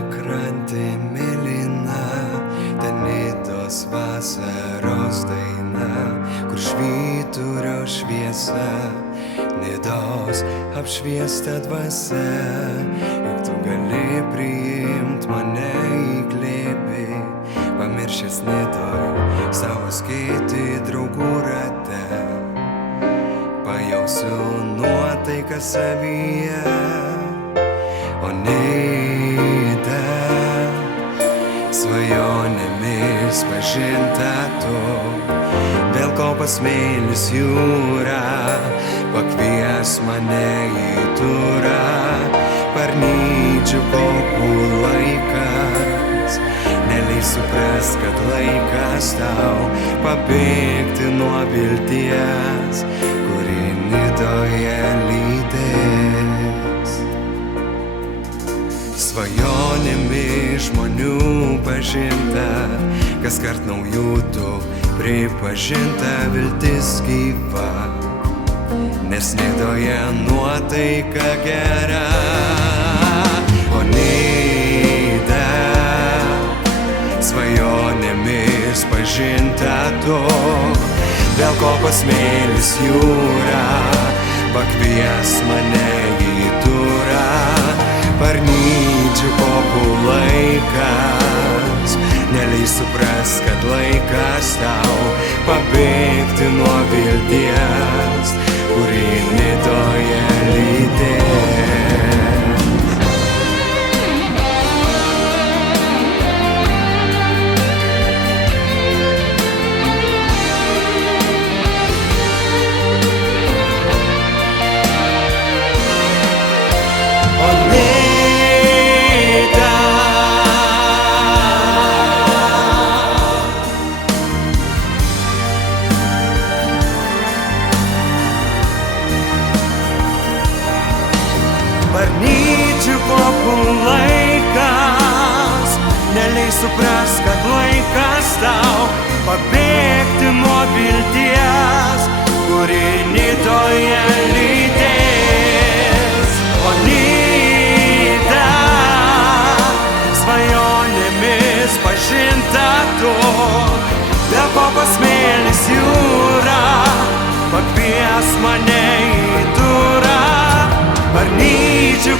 pakrantė mėlyna, ten Nidos vasaros daina, kur švyturio šviesa, Nidos apšviesta dvasia. Juk tu gali priimt mane į glėbį, pamiršęs Nidoj savo skėtį draugų rate. Pajausiu nuotaiką savyje, o Nida svajonėmis pažinta tu. Vėl kopas smėlis jūra, pakvies mane į turą. Parnidžių kopų laikas, neleis suprast, kad laikas tau pabėgti nuo vilties, kuri Nidoje lydės. Svajonėmis žmonių pažinta, kaskart naujų tu pripažinta viltis gyva, nes Nidoje nuotaika gera. O Nida svajonėmis pažinta tu, vėl kopas smėlis jūra, pakvies mane į turą. Parnidžių kopų laikas, neleis suprast, kad laikas tau pabėgti nuo vilties, kuri Nidoje lydės. Parnidžių kopų laikas, neleis suprast, kad laikas tau pabėgti nuo vilties, kuri Nidoje lydės. O Nida svajonėmis pažinta tu, vėl kopas smėlis jūra, pakvies mane į turą. Parnidžių